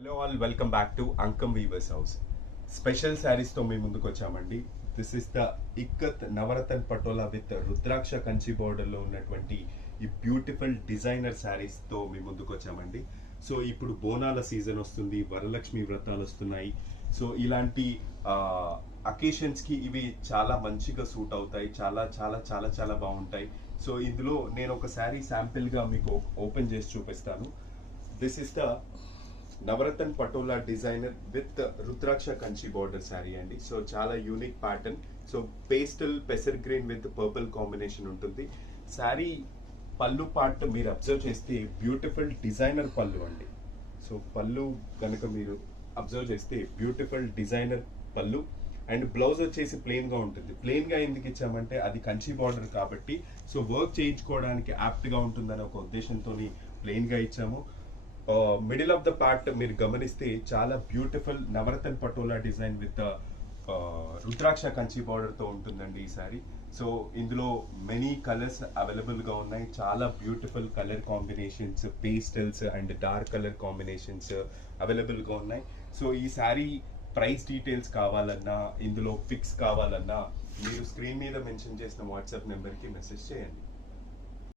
Hello all, welcome back to Ankam weavers house. Special శారీస్తో మీ ముందుకు వచ్చామండి. This is the ikat Navaratna patola with rudraksha Kanchi బోర్డర్లో ఉన్నటువంటి ఈ బ్యూటిఫుల్ డిజైనర్ శారీస్తో మీ ముందుకు వచ్చామండి. సో ఇప్పుడు బోనాల సీజన్ వస్తుంది, వరలక్ష్మి వ్రతాలు వస్తున్నాయి. సో ఇలాంటి అకేషన్స్కి ఇవి చాలా మంచిగా సూట్ అవుతాయి. చాలా చాలా చాలా చాలా బాగుంటాయి. సో ఇందులో నేను ఒక శారీ శాంపిల్గా మీకు ఓపెన్ చేసి చూపిస్తాను. This is the Navaratna patola designer with rudraksha Kanchi border sari అండి. సో చాలా యూనిక్ ప్యాటర్న్. సో పేస్టల్ పెసర్ గ్రీన్ విత్ పర్పుల్ కాంబినేషన్ ఉంటుంది. శారీ పళ్ళు పార్ట్ మీరు అబ్జర్వ్ చేస్తే బ్యూటిఫుల్ డిజైనర్ పళ్ళు అండి. సో పళ్ళు కనుక మీరు అబ్జర్వ్ చేస్తే బ్యూటిఫుల్ డిజైనర్ పళ్ళు అండ్ బ్లౌజ్ వచ్చేసి ప్లెయిన్గా ఉంటుంది. ప్లెయిన్గా ఎందుకు ఇచ్చామంటే అది కంచి బార్డర్ కాబట్టి సో వర్క్ చేయించుకోవడానికి యాప్ట్గా ఉంటుందని ఒక ఉద్దేశంతో ప్లెయిన్గా ఇచ్చాము. మిడిల్ ఆఫ్ ద పార్ట్ మీరు గమనిస్తే చాలా beautiful Navaratna patola design with rudraksha Kanchi బార్డర్తో ఉంటుందండి ఈ సారీ. సో ఇందులో మెనీ కలర్స్ అవైలబుల్గా ఉన్నాయి. చాలా beautiful colour combinations, pastels and dark colour combinations అవైలబుల్గా ఉన్నాయి. సో ఈ శారీ ప్రైస్ డీటెయిల్స్ కావాలన్నా, ఇందులో ఫిక్స్ కావాలన్నా మీరు స్క్రీన్ మీద మెన్షన్ చేసిన వాట్సాప్ నెంబర్కి మెసేజ్ చేయండి.